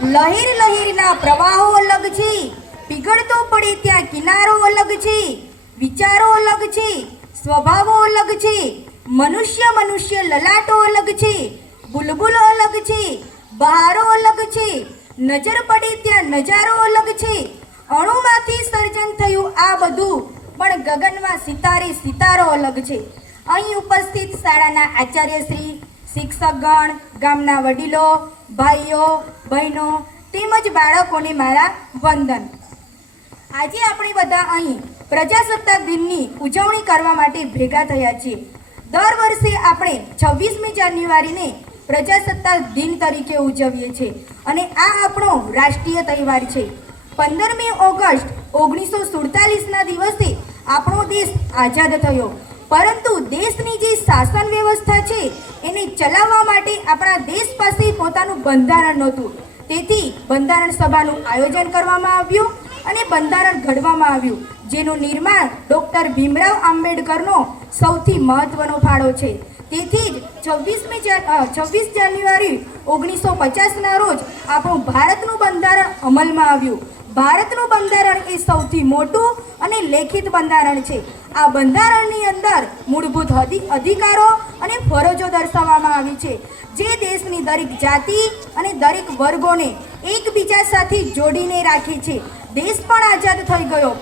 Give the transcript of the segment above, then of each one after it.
લહેર લહેરના પ્રવાહો અલગ છે, પીગળતો પડે ત્યાં કિનારો અલગ છે, વિચારો અલગ છે, સ્વભાવો અલગ છે, મનુષ્ય લલાટો અલગ છે, બુલબુલ અલગ છે, બહારો અલગ છે, નજર પડે ત્યાં નજારો અલગ છે, અણુમાંથી સર્જન થયું આ બધું, પણ ગગનમાં સિતારો અલગ છે. અહીં ઉપસ્થિત શાળાના આચાર્યશ્રી, શિક્ષકગણ, ગામના વડીલો, ભાઈઓ બહેનો તેમજ બાળકોને મારા વંદન. આજે આપણે બધા અહીં પ્રજાસત્તાક દિનની ઉજવણી કરવા માટે ભેગા થયા છીએ. દર વર્ષે આપણે 26મી જાન્યુઆરીને પ્રજાસત્તાક દિન તરીકે ઉજવીએ છીએ અને આ આપણો રાષ્ટ્રીય તહેવાર છે. 15મી ઓગસ્ટ 1947ના દિવસે આપણો દેશ આઝાદ થયો, પરંતુ દેશની જે શાસન વ્યવસ્થા છે એને ચલાવવા માટે આપણા દેશ પાસે પોતાનું બંધારણ નહોતું. તેથી બંધારણ સભાનું આયોજન કરવામાં આવ્યું અને બંધારણ ઘડવામાં આવ્યું, જેનું નિર્માણ ડૉક્ટર ભીમરાવ આંબેડકરનો સૌથી મહત્વનો ફાળો છે. તેથી જ 26 જાન્યુઆરી 1950ના રોજ આપણું ભારતનું બંધારણ અમલમાં આવ્યું. ભારતનું બંધારણ એ સૌથી મોટું અને લેખિત બંધારણ છે. આ બંધારણની અંદર મૂળભૂત અધિકારો અને ફરજો દર્શાવવામાં આવી છે, જે દેશની દરેક જાતિ અને દરેક વર્ગોને એકબીજા સાથે જોડીને રાખે છે. દેશ પણ આઝાદ થઈ ગયો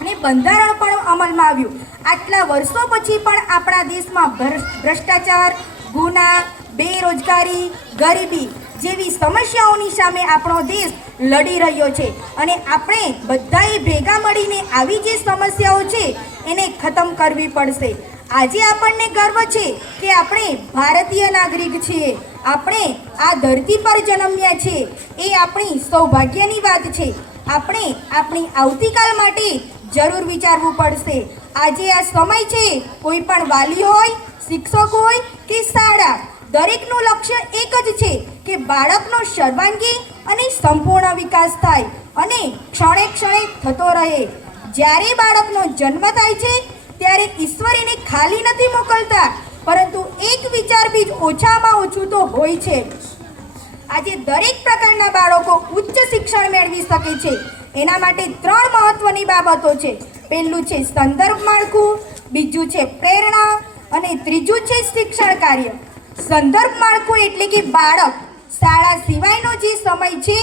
અને બંધારણ પણ અમલમાં આવ્યું. આટલા વર્ષો પછી પણ આપણા દેશમાં ભ્રષ્ટાચાર, ગુના, બેરોજગારી, ગરીબી જેવી સમસ્યાઓની સામે આપણો દેશ લડી રહ્યો છે અને આપણે બધાએ ભેગા મળીને આવી જે સમસ્યાઓ છે એને ખતમ કરવી પડશે. આજે આપણને ગર્વ છે કે આપણે ભારતીય નાગરિક છીએ. આપણે આ ધરતી પર જન્મ્યા છીએ, એ આપણી સૌભાગ્યની વાત છે. આપણે આપણી આવતીકાલ માટે જરૂર વિચારવું પડશે. આજે આ સમય છે, કોઈ પણ વાલી હોય, શિક્ષક હોય કે શાળા, દરેકનું લક્ષ્ય એક જ છે કે બાળકનો સર્વાંગી અને સંપૂર્ણ વિકાસ થાય અને ક્ષણે ક્ષણે થતો રહે. જ્યારે બાળકનો જન્મ થાય છે ત્યારે ઈશ્વર એને ખાલી નથી મોકલતા, પરંતુ એક વિચાર બીજ ઓછામાં ઓછું તો હોય છે. આજે દરેક પ્રકારના બાળકો ઉચ્ચ શિક્ષણ મેળવી શકે છે. એના માટે 3 મહત્વની બાબતો છે. પહેલું છે સંદર્ભ માળખું, બીજું છે પ્રેરણા અને ત્રીજું છે શિક્ષણ કાર્ય. સંદર્ભ માળખું એટલે કે બાળક શાળા સિવાયનો જે સમય છે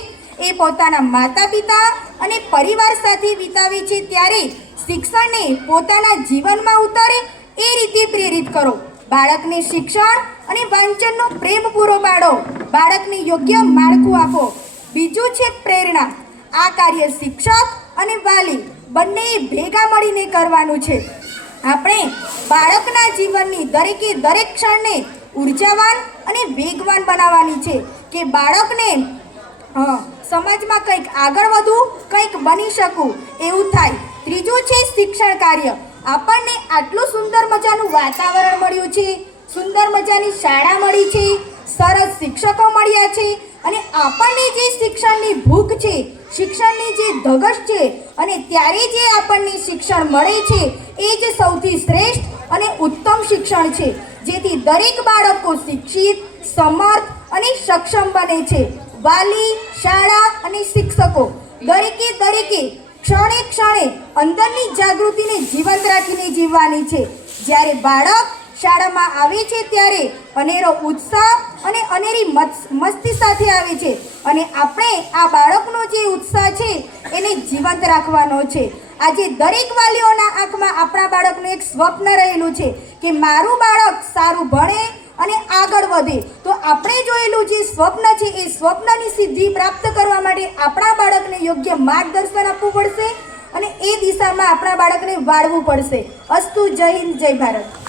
એ પોતાના માતા પિતા અને પરિવાર સાથે વિતાવે છે, ત્યારે શિક્ષણને પોતાના જીવનમાં ઉતારે એ રીતે પ્રેરિત કરો. બાળકને શિક્ષણ અને વાંચનનો પ્રેમ પૂરો પાડો. બાળકને યોગ્ય માળખું આપો. બીજું છે પ્રેરણા. આ કાર્ય શિક્ષક અને વાલી બંનેએ ભેગા મળીને કરવાનું છે. આપણે બાળકના જીવનની દરેકે દરેક ક્ષણને ઉર્જાવાન અને વેગવાન બનાવવાની છે કે બાળકને સમાજમાં કંઈક આગળ વધવું, કંઈક બની શકું એવું થાય. ત્રીજું છે શિક્ષણ કાર્ય. આપણને આટલું સુંદર મજાનું વાતાવરણ મળ્યું છે, સુંદર મજાની શાળા મળી છે, સરસ શિક્ષકો મળ્યા છે અને આપણને જે શિક્ષણની ભૂખ છે, શિક્ષણની જે ધગશ છે અને ત્યારે જે આપણને શિક્ષણ મળે છે એ જ સૌથી શ્રેષ્ઠ અને ઉત્તમ શિક્ષણ છે, જેથી દરેક બાળકો શિક્ષિત, સમર્થ અને સક્ષમ બને છે. વાલી, શાળા અને શિક્ષકો દરેકે ક્ષણે ક્ષણે અંદરની જાગૃતિને જીવંત રાખીને જીવવાની છે. જ્યારે બાળક શાળામાં આવે છે ત્યારે અનેરો ઉત્સાહ અને અનેરી મસ્તી સાથે આવે છે અને આપણે આ બાળકનો જે ઉત્સાહ છે એને જીવંત રાખવાનો છે. આજે દરેક વાલીઓના આંખમાં આપણા બાળકનું એક સ્વપ્ન રહેલું છે કે મારું બાળક સારું ભણે અને આગળ વધે. તો આપણે જોયેલું જે સ્વપ્ન છે એ સ્વપ્નની સિદ્ધિ પ્રાપ્ત કરવા માટે આપણા બાળકને યોગ્ય માર્ગદર્શન આપવું પડશે અને એ દિશામાં આપણા બાળકને વાળવું પડશે. અસ્તુ. જય હિન્દ, જય ભારત.